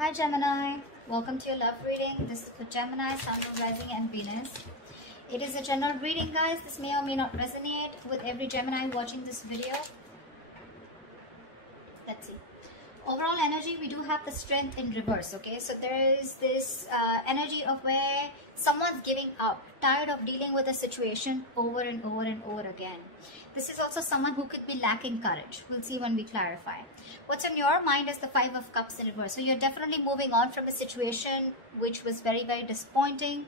Hi Gemini, welcome to your love reading. This is for Gemini, Sun, Moon, Rising and Venus. It is a general reading, guys. This may or may not resonate with every Gemini watching this video. Let's see. Overall energy, we do have the Strength in reverse, okay? So there is this energy of where someone's giving up, tired of dealing with a situation over and over and over again. This is also someone who could be lacking courage. We'll see when we clarify. What's on your mind is the Five of Cups in reverse. So you're definitely moving on from a situation which was very, very disappointing.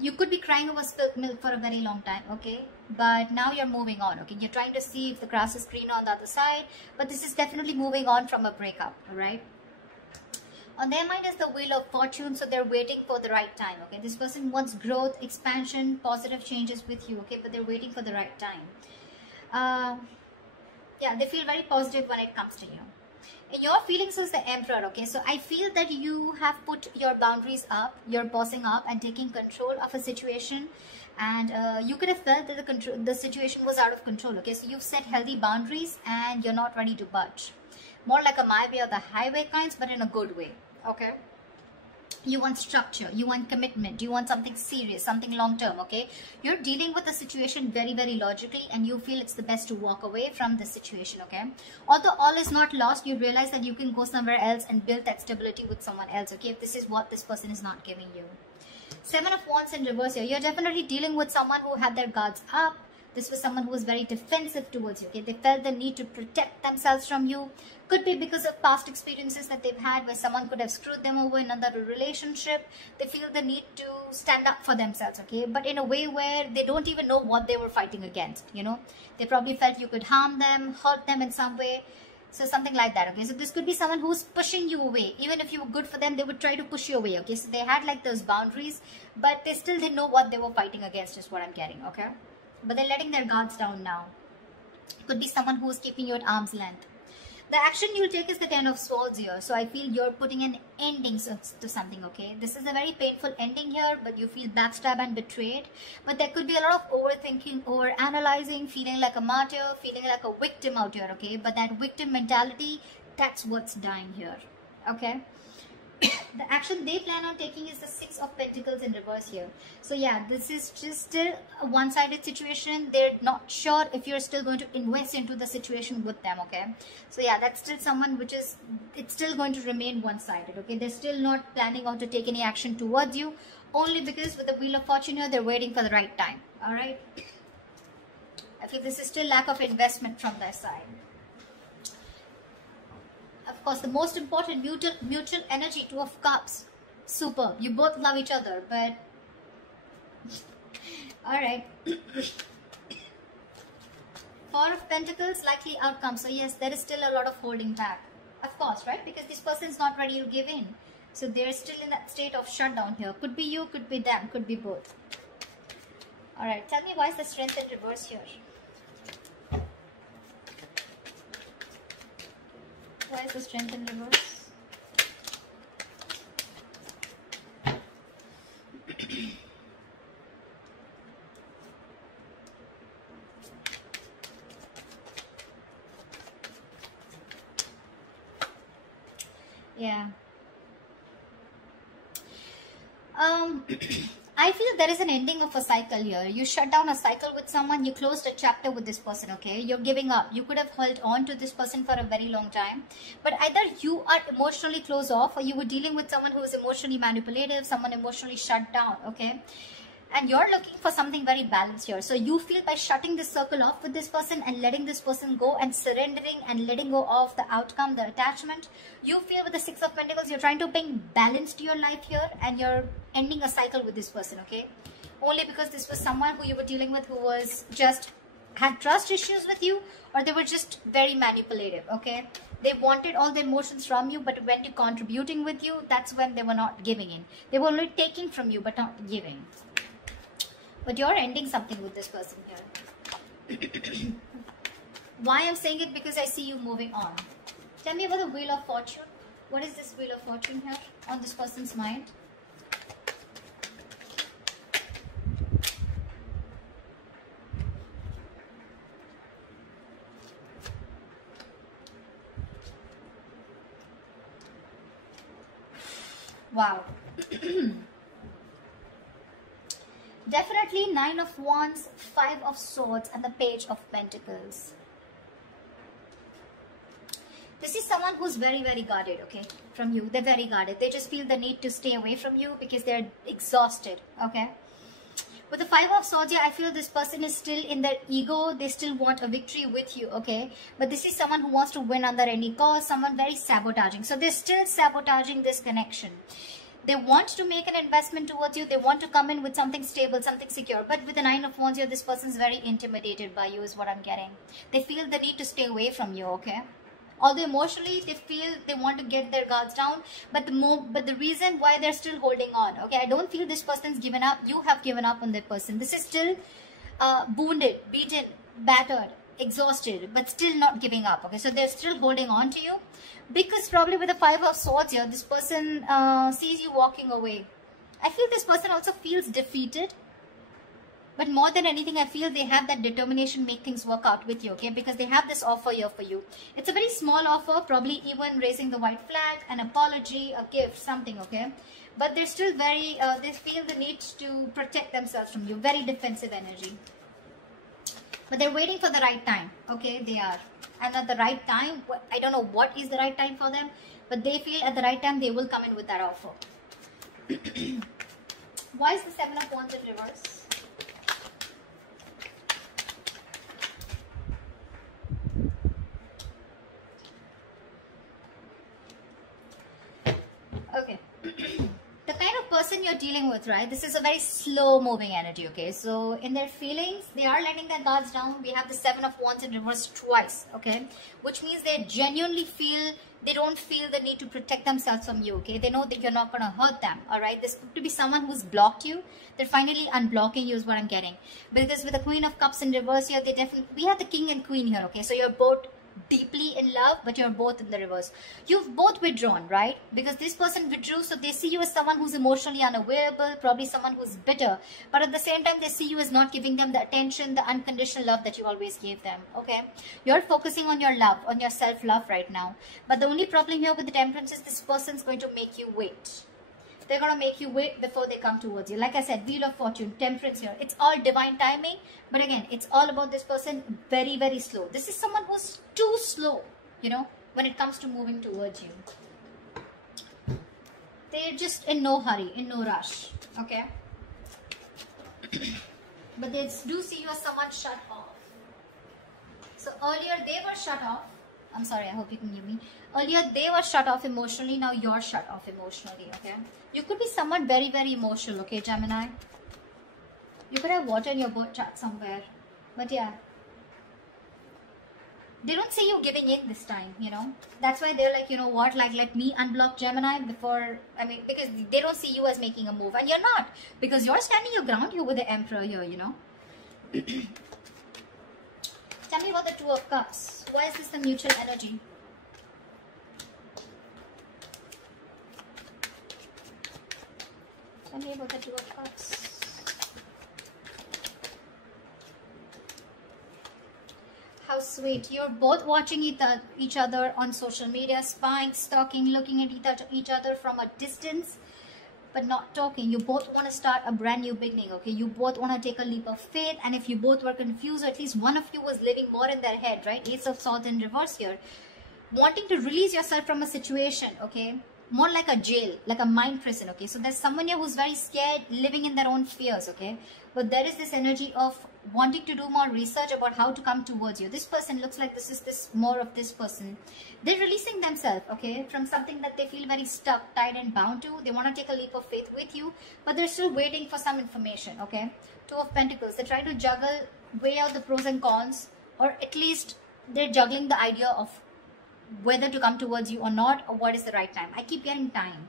You could be crying over spilt milk for a very long time, okay? But now you're moving on, okay? You're trying to see if the grass is greener on the other side. But this is definitely moving on from a breakup, all right? On their mind is the Wheel of Fortune, so they're waiting for the right time, okay? This person wants growth, expansion, positive changes with you, okay? But they're waiting for the right time. Yeah, they feel very positive when it comes to you. In your feelings is the Emperor, okay? So I feel that you have put your boundaries up, you're bossing up and taking control of a situation. And you could have felt that the situation was out of control, okay? So you've set healthy boundaries and you're not ready to budge. More like a my way or the highway kinds, but in a good way, okay? You want structure, you want commitment, you want something serious, something long-term, okay? You're dealing with the situation very, very logically and you feel it's the best to walk away from the situation, okay? Although all is not lost, you realize that you can go somewhere else and build that stability with someone else, okay? If this is what this person is not giving you. Seven of Wands in reverse here. You're definitely dealing with someone who had their guards up. This was someone who was very defensive towards you, okay? They felt the need to protect themselves from you. Could be because of past experiences that they've had where someone could have screwed them over in another relationship. They feel the need to stand up for themselves, okay? But in a way where they don't even know what they were fighting against, you know? They probably felt you could harm them, hurt them in some way. So something like that, okay? So this could be someone who's pushing you away. Even if you were good for them, they would try to push you away, okay? So they had like those boundaries, but they still didn't know what they were fighting against is what I'm getting, okay? But they're letting their guards down now. Could be someone who's keeping you at arm's length. The action you'll take is the Ten of Swords here. So I feel you're putting an ending to something, okay? This is a very painful ending here, but you feel backstabbed and betrayed. But there could be a lot of overthinking, overanalyzing, feeling like a martyr, feeling like a victim out here, okay? But that victim mentality, that's what's dying here, okay? The action they plan on taking is the Six of Pentacles in reverse here. So yeah, this is just still a one-sided situation. They're not sure if you're still going to invest into the situation with them, okay? So yeah, that's still someone which is, it's still going to remain one-sided, okay? They're still not planning on to take any action towards you, only because with the Wheel of Fortune here, they're waiting for the right time, all right? I feel this is still lack of investment from their side. Of course, the most important mutual energy, Two of Cups. Super. You both love each other, but all right. Four of Pentacles, likely outcome. So yes, there is still a lot of holding back. Of course, right? Because this person is not ready to give in. So they're still in that state of shutdown here. Could be you, could be them, could be both. All right. Tell me why is the Strength in reverse here? Why is the Strength in reverse? Yeah. I feel there is an ending of a cycle here. You shut down a cycle with someone, you closed a chapter with this person, okay? You're giving up. You could have held on to this person for a very long time. But either you are emotionally closed off or you were dealing with someone who is emotionally manipulative, someone emotionally shut down, okay? And you're looking for something very balanced here. So you feel by shutting this circle off with this person and letting this person go and surrendering and letting go of the outcome, the attachment, you feel with the Six of Pentacles, you're trying to bring balance to your life here and you're ending a cycle with this person, okay? Only because this was someone who you were dealing with who was just had trust issues with you, or they were just very manipulative, okay? They wanted all the emotions from you, but when you're contributing with you, that's when they were not giving in. They were only taking from you, but not giving. But you're ending something with this person here. Why I'm saying it? Because I see you moving on. Tell me about the Wheel of Fortune. What is this Wheel of Fortune here on this person's mind? Wow. Definitely 9 of Wands, 5 of Swords, and the Page of Pentacles. This is someone who's very, very guarded, okay, from you. They're very guarded. They just feel the need to stay away from you because they're exhausted, okay. With the 5 of Swords here, I feel this person is still in their ego. They still want a victory with you, okay. But this is someone who wants to win under any cost, someone very sabotaging. So they're still sabotaging this connection. They want to make an investment towards you. They want to come in with something stable, something secure. But with the 9 of Wands here, this person's very intimidated by you is what I'm getting. They feel the need to stay away from you, okay. Although emotionally they feel they want to get their guards down, but the reason why they're still holding on, okay, I don't feel this person's given up. You have given up on that person. This is still wounded, beaten, battered, exhausted, but still not giving up, okay. So they're still holding on to you because probably with the 5 of Swords here, this person sees you walking away. I feel this person also feels defeated. But more than anything, I feel they have that determination, make things work out with you, okay? Because they have this offer here for you. It's a very small offer, probably even raising the white flag, an apology, a gift, something, okay? But they're still very, they feel the need to protect themselves from you. Very defensive energy. But they're waiting for the right time, okay? They are. And at the right time, I don't know what is the right time for them, but they feel at the right time they will come in with that offer. Why is the 7 of Wands in reverse? Okay. The kind of person you're dealing with, right? This is a very slow moving energy, okay? So in their feelings, they are letting their guards down. We have the 7 of Wands in reverse twice, okay? Which means they genuinely feel, they don't feel the need to protect themselves from you, okay? They know that you're not going to hurt them, all right? This could be someone who's blocked you. They're finally unblocking you is what I'm getting. Because with the Queen of Cups in reverse here, they definitely, we have the King and Queen here, okay? So you're both deeply in love, but you're both in the reverse. You've both withdrawn, right? Because this person withdrew, so they see you as someone who's emotionally unavailable, probably someone who's bitter, but at the same time they see you as not giving them the attention, the unconditional love that you always gave them, okay? You're focusing on your love, on your self-love right now, but the only problem here with the Temperance is this person's going to make you wait. They're going to make you wait before they come towards you. Like I said, Wheel of Fortune, Temperance here. It's all divine timing. But again, it's all about this person very, very slow. This is someone who's too slow, you know, when it comes to moving towards you. They're just in no hurry, in no rush. Okay? But they do see you as someone shut off. So earlier they were shut off. I'm sorry, I hope you can hear me. Earlier they were shut off emotionally, now you're shut off emotionally, okay? You could be someone very, very emotional, okay, Gemini? You could have water in your birth chart somewhere. But yeah. They don't see you giving in this time, you know? That's why they're like, you know what, like let me unblock Gemini before, I mean, because they don't see you as making a move. And you're not. Because you're standing your ground here with the Emperor here, you know? Tell me about the Two of Cups. Why is this the mutual energy? Tell me about the Two of Cups. How sweet. You're both watching each other on social media, spying, stalking, looking at each other from a distance, but not talking. You both want to start a brand new beginning, okay? You both want to take a leap of faith, and if you both were confused, or at least one of you was living more in their head, right? Ace of Swords in reverse here. Wanting to release yourself from a situation, okay? More like a jail, like a mind prison, okay? So there's someone here who's very scared, living in their own fears, okay? But there is this energy of wanting to do more research about how to come towards you. This person looks like this is this more of this person. They're releasing themselves, okay, from something that they feel very stuck, tied and bound to. They want to take a leap of faith with you, but they're still waiting for some information, okay? Two of Pentacles. They try to juggle, weigh out the pros and cons, or at least they're juggling the idea of whether to come towards you or not, or what is the right time. I keep getting time.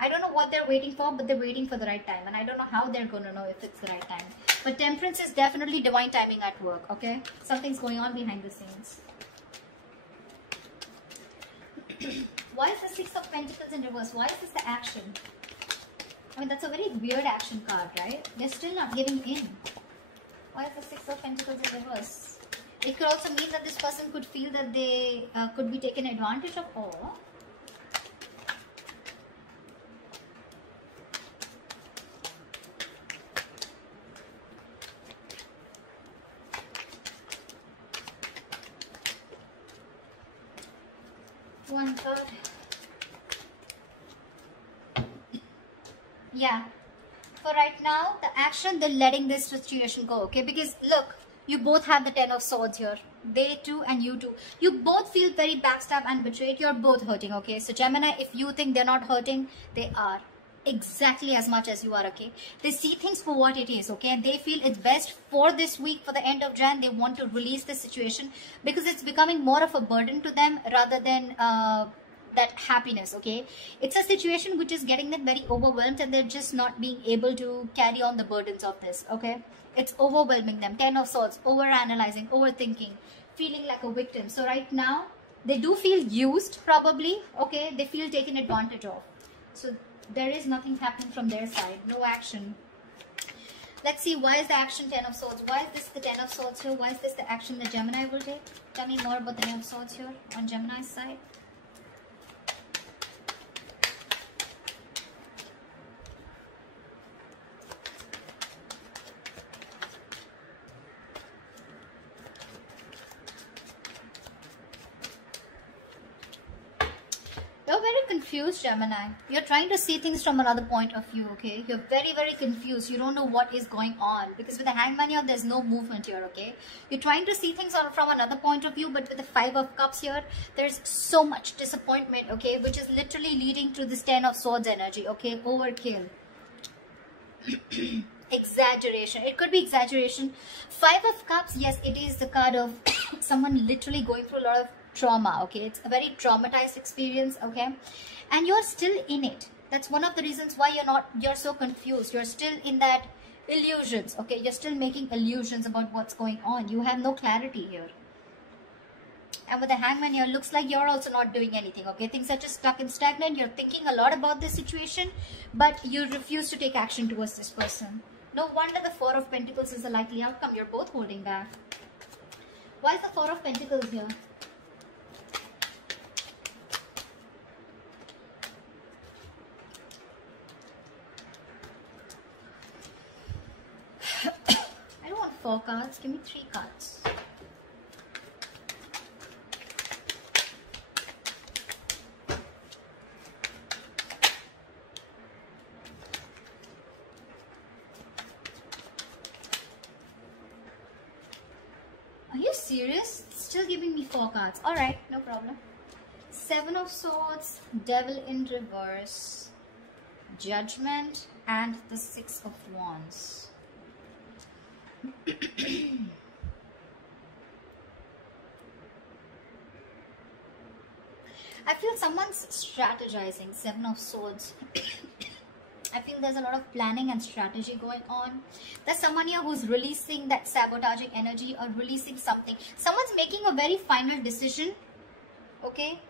I don't know what they're waiting for, but they're waiting for the right time. And I don't know how they're going to know if it's the right time. But Temperance is definitely divine timing at work, okay? Something's going on behind the scenes. Why is the Six of Pentacles in reverse? Why is this the action? I mean, that's a very weird action card, right? They're still not giving in. Why is the Six of Pentacles in reverse? It could also mean that this person could feel that they could be taken advantage of, or One card. Yeah. For right now, the action, they're letting this situation go, okay? Because look, you both have the Ten of Swords here. They too and you too. You both feel very backstabbed and betrayed. You're both hurting, okay? So Gemini, if you think they're not hurting, they are. Exactly as much as you are, okay? They see things for what it is, okay? And they feel it's best for this week, for the end of Jan. They want to release the situation because it's becoming more of a burden to them rather than that happiness, okay? It's a situation which is getting them very overwhelmed and they're just not being able to carry on the burdens of this, okay? It's overwhelming them. Ten of Swords, overanalyzing, overthinking, feeling like a victim. So right now, they do feel used probably, okay? They feel taken advantage of. So there is nothing happening from their side. No action. Let's see, why is the action Ten of Swords? Why is this the Ten of Swords here? Why is this the action that Gemini will take? Tell me more about the Ten of Swords here on Gemini's side. You're very confused, Gemini. You're trying to see things from another point of view, okay? You're very, very confused. You don't know what is going on. Because with the Hangman here, there's no movement here, okay? You're trying to see things from another point of view, but with the Five of Cups here, there's so much disappointment, okay? Which is literally leading to this Ten of Swords energy, okay? Overkill. Exaggeration. It could be exaggeration. Five of Cups, yes, it is the card of someone literally going through a lot of trauma, okay? It's a very traumatized experience, okay? And you're still in it. That's one of the reasons why you're so confused. You're still in that illusions, okay? You're still making illusions about what's going on. You have no clarity here. And with the Hangman here, looks like you're also not doing anything, okay? Things are just stuck and stagnant. You're thinking a lot about this situation, but you refuse to take action towards this person. No wonder the Four of Pentacles is the likely outcome. You're both holding back. Why is the Four of Pentacles here? I don't want 4 cards. Give me 3 cards. Are you serious? Still giving me 4 cards. Alright, no problem. 7 of Swords, Devil in reverse, Judgment, and the 6 of Wands. I feel someone's strategizing. 7 of Swords. I feel there's a lot of planning and strategy going on. There's someone here who's releasing that sabotaging energy or releasing something. Someone's making a very final decision, okay,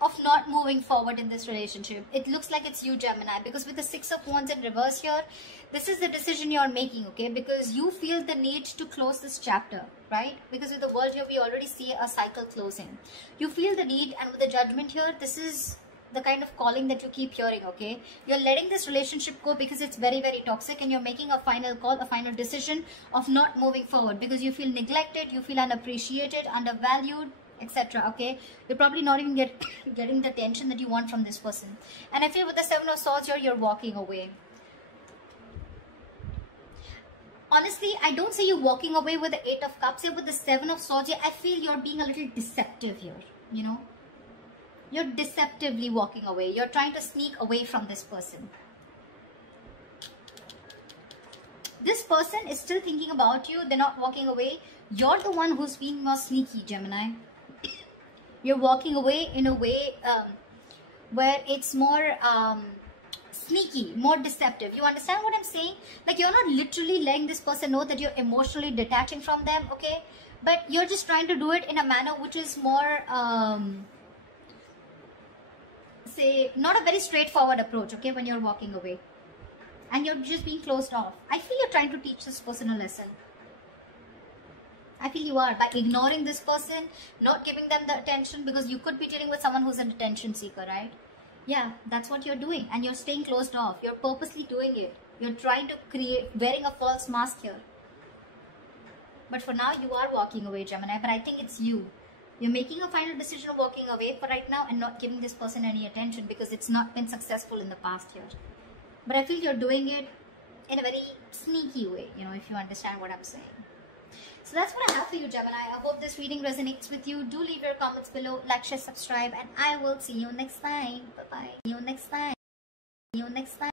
of not moving forward in this relationship. It looks like it's you, Gemini, because with the 6 of Wands in reverse here, this is the decision you're making, okay, because you feel the need to close this chapter, right? Because with the World here, we already see a cycle closing. You feel the need, and with the Judgment here, this is the kind of calling that you keep hearing, okay? You're letting this relationship go because it's very, very toxic, and you're making a final call, a final decision of not moving forward because you feel neglected, you feel unappreciated, undervalued, etc. Okay, you're probably not even getting the attention that you want from this person. And I feel with the 7 of Swords here, you're walking away. Honestly, I don't see you walking away with the 8 of Cups here. With the 7 of Swords here, I feel you're being a little deceptive here, you know. You're deceptively walking away. You're trying to sneak away from this person. This person is still thinking about you. They're not walking away. You're the one who's being more sneaky, Gemini. You're walking away in a way where it's more sneaky, more deceptive. You understand what I'm saying? Like, you're not literally letting this person know that you're emotionally detaching from them, okay? But you're just trying to do it in a manner which is more, say, not a very straightforward approach, okay, when you're walking away. And you're just being closed off. I feel you're trying to teach this person a lesson. I feel you are, by ignoring this person, not giving them the attention, because you could be dealing with someone who's an attention seeker, right? Yeah, that's what you're doing, and you're staying closed off. You're purposely doing it. You're trying to wearing a false mask here. But for now, you are walking away, Gemini, but I think it's you. You're making a final decision of walking away for right now and not giving this person any attention because it's not been successful in the past year. But I feel you're doing it in a very sneaky way, you know, if you understand what I'm saying. So that's what I have for you, Gemini. I hope this reading resonates with you. Do leave your comments below, like, share, subscribe, and I will see you next time. Bye-bye. See you next time. See you next time.